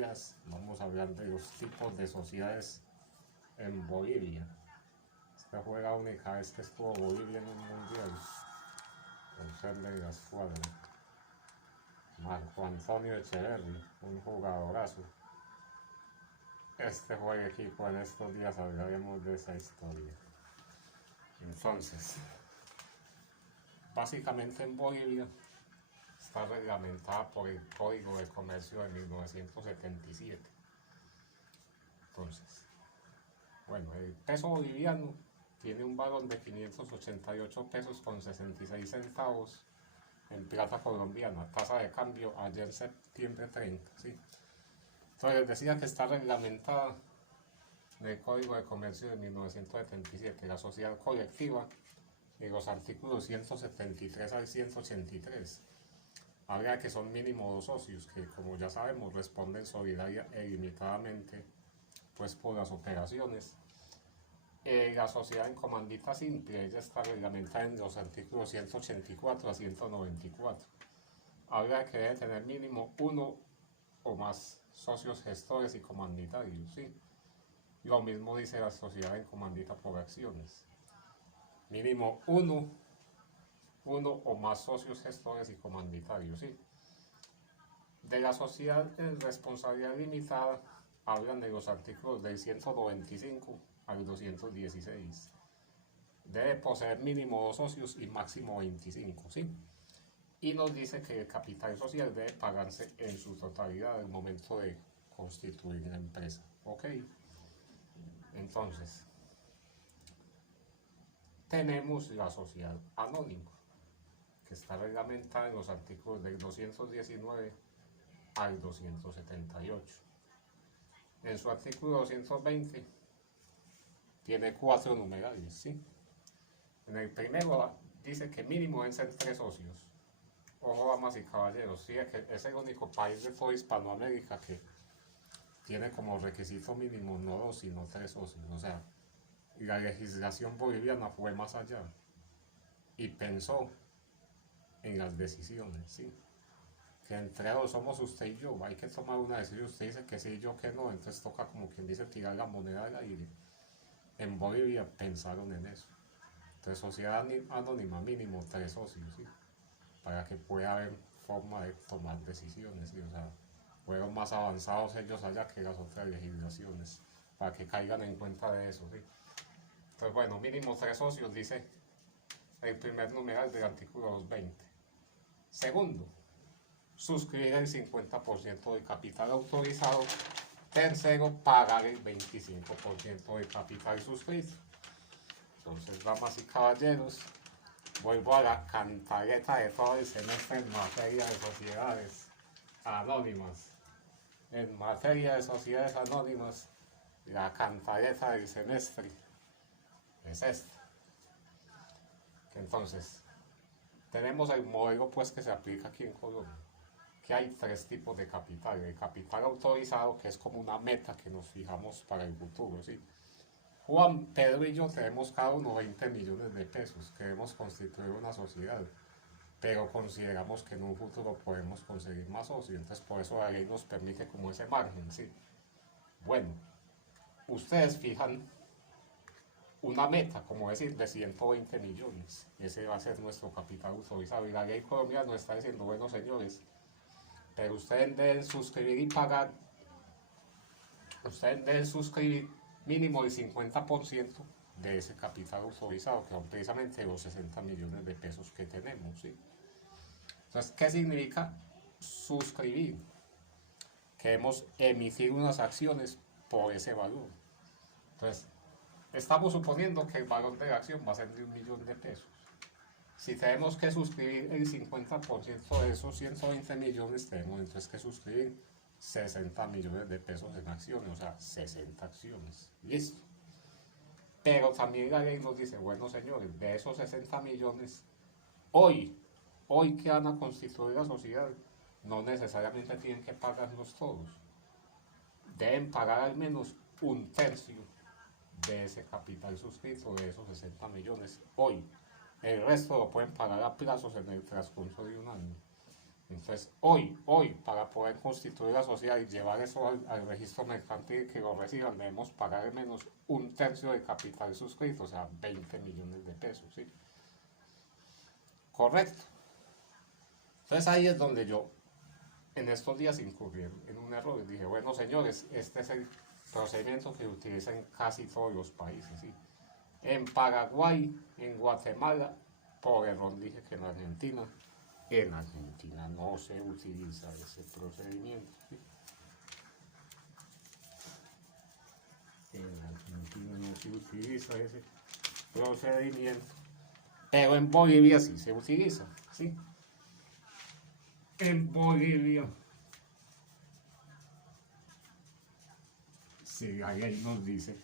días vamos a hablar de los tipos de sociedades en Bolivia. Esta fue la única vez que estuvo Bolivia en un mundial. Con ser de la escuadra. Marco Antonio Echeverri, un jugadorazo. Este fue el equipo, en estos días hablaremos de esa historia. Entonces, básicamente en Bolivia está reglamentada por el Código de Comercio de 1977. Entonces, bueno, el peso boliviano tiene un valor de 588 pesos con 66 centavos en plata colombiana, tasa de cambio ayer septiembre 30, ¿sí? Entonces les decía que está reglamentada en el Código de Comercio de 1977, la sociedad colectiva, y los artículos 173 al 183. Habla que son mínimo 2 socios, que como ya sabemos responden solidaria e ilimitadamente pues, por las operaciones. La sociedad en comandita simple, ella está reglamentada en los artículos 184 a 194. Habla que debe tener mínimo 1 o más socios gestores y comanditarios, ¿sí? Lo mismo dice la sociedad en comandita por acciones. Mínimo 1 o más socios gestores y comanditarios, ¿sí? De la sociedad en responsabilidad limitada hablan de los artículos del 195 al 216. Debe poseer mínimo 2 socios y máximo 25, ¿sí? Y nos dice que el capital social debe pagarse en su totalidad al momento de constituir la empresa, ¿ok? Entonces, tenemos la sociedad anónima, que está reglamentada en los artículos del 219 al 278. En su artículo 220 tiene 4 numerales, ¿sí? En el primero dice que mínimo deben ser 3 socios. Ojo, damas y caballeros, sí, es el único país de toda Hispanoamérica que tiene como requisito mínimo no 2, sino 3 socios. O sea, la legislación boliviana fue más allá y pensó en las decisiones, ¿sí? Que entre dos somos usted y yo, hay que tomar una decisión, usted dice que sí, yo que no, entonces toca como quien dice tirar la moneda al aire. En Bolivia pensaron en eso. Entonces sociedad anónima mínimo 3 socios, ¿sí? Para que pueda haber forma de tomar decisiones, ¿sí? O sea, fueron más avanzados ellos allá que las otras legislaciones, para que caigan en cuenta de eso, ¿sí? Entonces bueno, mínimo 3 socios, dice el primer numeral del artículo 220. Segundo, suscribir el 50% del capital autorizado. Tercero, pagar el 25% del capital suscrito. Entonces, damas y caballeros, vuelvo a la cantaleta de todo el semestre en materia de sociedades anónimas. En materia de sociedades anónimas, la cantaleta del semestre es esta. Entonces, tenemos el modelo pues que se aplica aquí en Colombia, que hay 3 tipos de capital. El capital autorizado, que es como una meta que nos fijamos para el futuro, ¿sí? Juan, Pedro y yo tenemos cada uno 20 millones de pesos, queremos constituir una sociedad, pero consideramos que en un futuro podemos conseguir más socios, entonces por eso la ley nos permite como ese margen, ¿sí? Bueno, ustedes fijan una meta, como decir, de 120 millones, ese va a ser nuestro capital autorizado, y la ley colombiana nos está diciendo, bueno señores, pero ustedes deben suscribir y pagar, ustedes deben suscribir mínimo el 50% de ese capital autorizado, que son precisamente los 60 millones de pesos que tenemos, ¿sí? Entonces, ¿qué significa suscribir? Queremos emitir unas acciones por ese valor. Entonces, estamos suponiendo que el valor de la acción va a ser de 1 millón de pesos. Si tenemos que suscribir el 50% de esos 120 millones, tenemos entonces que suscribir 60 millones de pesos en acciones, o sea, 60 acciones. Listo. Pero también la ley nos dice, bueno señores, de esos 60 millones, hoy que van a constituir la sociedad, no necesariamente tienen que pagarlos todos. Deben pagar al menos 1/3 de ese capital suscrito, de esos 60 millones, hoy. El resto lo pueden pagar a plazos en el transcurso de un año. Entonces, hoy, para poder constituir la sociedad y llevar eso al registro mercantil que lo reciban, debemos pagar al menos un tercio del capital suscrito, o sea, 20 millones de pesos, ¿sí? Correcto. Entonces ahí es donde yo, en estos días, incurrí en un error y dije, bueno, señores, este es el procedimiento que utilizan en casi todos los países, ¿sí? En Paraguay, en Guatemala, por error dije que en Argentina no se utiliza ese procedimiento, ¿sí? En Argentina no se utiliza ese procedimiento, pero en Bolivia sí se utiliza, ¿sí? En Bolivia, sí, ahí nos dice,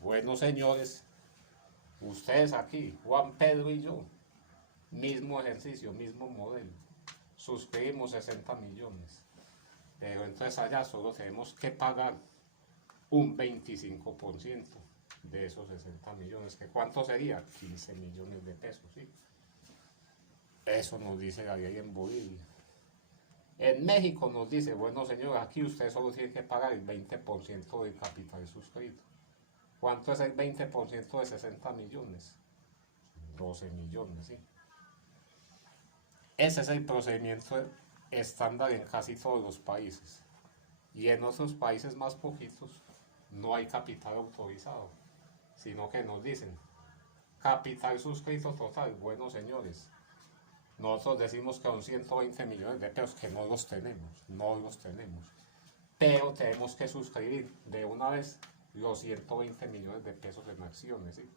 bueno, señores, ustedes aquí, Juan Pedro y yo, mismo ejercicio, mismo modelo, suscribimos 60 millones, pero entonces allá solo tenemos que pagar un 25% de esos 60 millones, que ¿cuánto sería? 15 millones de pesos, ¿sí? Eso nos dice la ley en Bolivia. En México nos dice, bueno señor, aquí usted solo tiene que pagar el 20% del capital suscrito. ¿Cuánto es el 20% de 60 millones? 12 millones, ¿sí? Ese es el procedimiento estándar en casi todos los países. Y en otros países más poquitos no hay capital autorizado, sino que nos dicen, capital suscrito total, bueno señores, nosotros decimos que son 120 millones de pesos, que no los tenemos, pero tenemos que suscribir de una vez los 120 millones de pesos en acciones, ¿sí?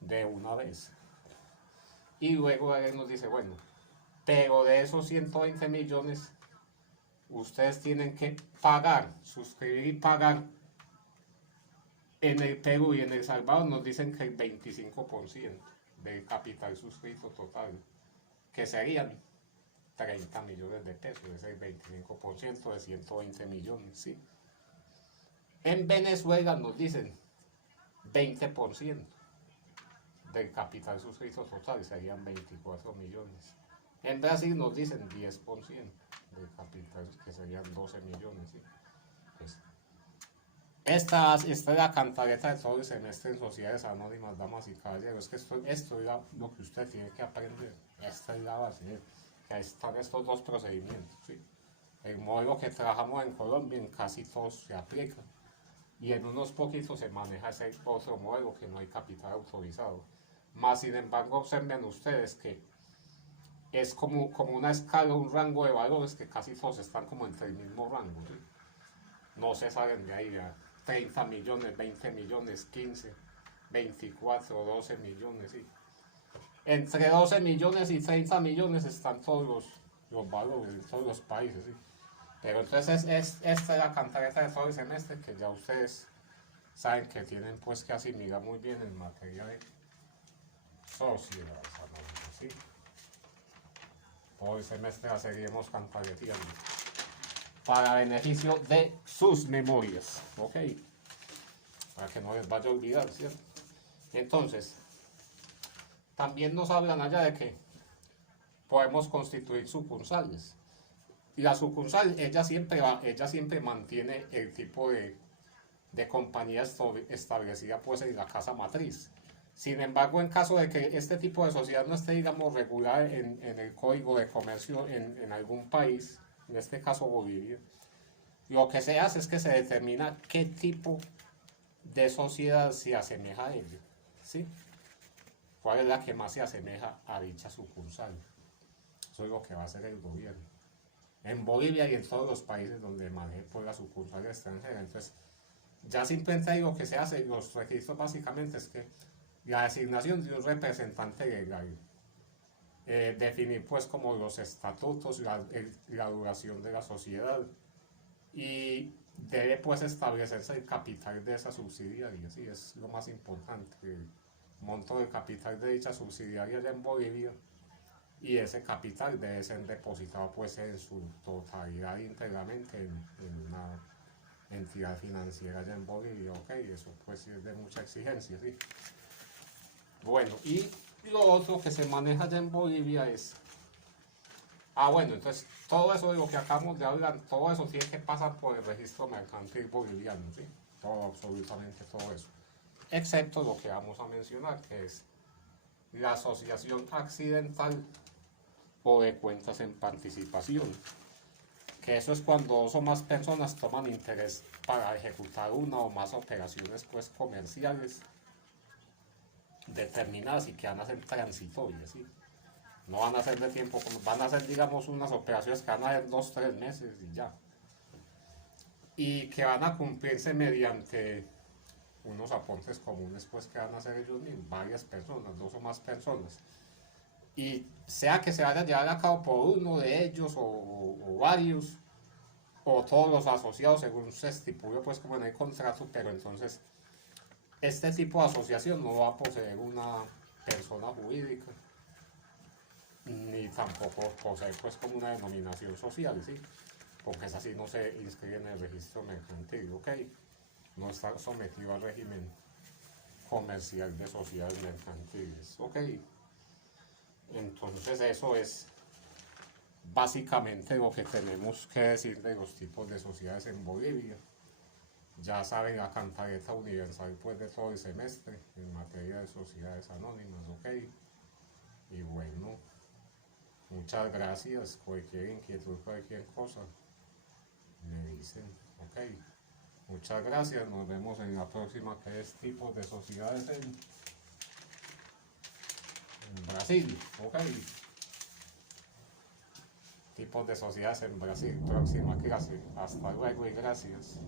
De una vez. Y luego él nos dice, bueno, pero de esos 120 millones, ustedes tienen que pagar, suscribir y pagar. En el Perú y en El Salvador nos dicen que el 25% del capital suscrito total, que serían 30 millones de pesos, es el 25% de 120 millones, ¿sí? En Venezuela nos dicen 20% del capital suscrito total, serían 24 millones. En Brasil nos dicen 10% del capital, que serían 12 millones, ¿sí? Pues, esta es la cantaleta de todo el semestre en Sociedades Anónimas, damas y caballeros. Es que esto es lo que usted tiene que aprender. Esta es la base, que están estos dos procedimientos, ¿sí? El modelo que trabajamos en Colombia en casi todos se aplica. Y en unos poquitos se maneja ese otro modelo que no hay capital autorizado. Más sin embargo, observen ustedes que es como una escala, un rango de valores que casi todos están como entre el mismo rango, ¿sí? No se salen de ahí, ya. 30 millones, 20 millones, 15, 24, 12 millones, ¿sí? Entre 12 millones y 30 millones están todos los valores de todos los países, ¿sí? Pero entonces esta es la cantaleta de todo el semestre que ya ustedes saben que tienen pues que asimilar muy bien en materia de sociedades anónimas, ¿sí? Todo el semestre la seguiremos cantaleteando para beneficio de sus memorias, ¿ok? Para que no les vaya a olvidar, ¿cierto? Entonces, también nos hablan allá de que podemos constituir sucursales. Y la sucursal, ella siempre mantiene el tipo de compañía establecida pues en la casa matriz. Sin embargo, en caso de que este tipo de sociedad no esté, digamos, regulada en el código de comercio en algún país, en este caso Bolivia, lo que se hace es que se determina qué tipo de sociedad se asemeja a ella, ¿sí? ¿Cuál es la que más se asemeja a dicha sucursal? Eso es lo que va a hacer el gobierno. En Bolivia y en todos los países donde maneje por la sucursal extranjera. Entonces, ya simplemente ahí lo que se hace, los registros básicamente es que la designación de un representante legal, definir pues como los estatutos, la duración de la sociedad y debe pues establecerse el capital de esa subsidiaria, sí, es lo más importante, el monto del capital de dicha subsidiaria allá en Bolivia, y ese capital debe ser depositado pues en su totalidad íntegramente en una entidad financiera allá en Bolivia, ok, eso pues sí es de mucha exigencia, sí. Bueno, y lo otro que se maneja allá en Bolivia es, Ah, bueno, entonces todo eso de lo que acabamos de hablar, todo eso tiene que pasar por el registro mercantil boliviano, ¿sí? Todo, absolutamente todo eso. Excepto lo que vamos a mencionar, que es la asociación accidental o de cuentas en participación. Que eso es cuando dos o más personas toman interés para ejecutar una o más operaciones pues, comerciales determinadas y que van a ser transitorias, ¿sí? No van a ser de tiempo, van a ser, digamos, unas operaciones que van a ser 2 o 3 meses y ya. Y que van a cumplirse mediante unos aportes comunes, pues que van a hacer ellos mismos, varias personas, dos o más personas. Y sea que se vaya a llevar a cabo por uno de ellos o varios, o todos los asociados según se estipule, pues como en el contrato, pero entonces este tipo de asociación no va a poseer una persona jurídica ni tampoco posee pues como una denominación social, ¿sí? Porque es así, no se inscribe en el registro mercantil, ¿ok? No está sometido al régimen comercial de sociedades mercantiles, ¿ok? Entonces eso es básicamente lo que tenemos que decir de los tipos de sociedades en Bolivia. Ya saben la cantaleta universal pues de todo el semestre en materia de sociedades anónimas, ¿ok? Y bueno, muchas gracias. Cualquier inquietud, cualquier cosa, me dicen, ok. Muchas gracias. Nos vemos en la próxima, que es tipos de sociedades en Brasil, ok. Tipos de sociedades en Brasil. Próxima clase. Hasta luego y gracias.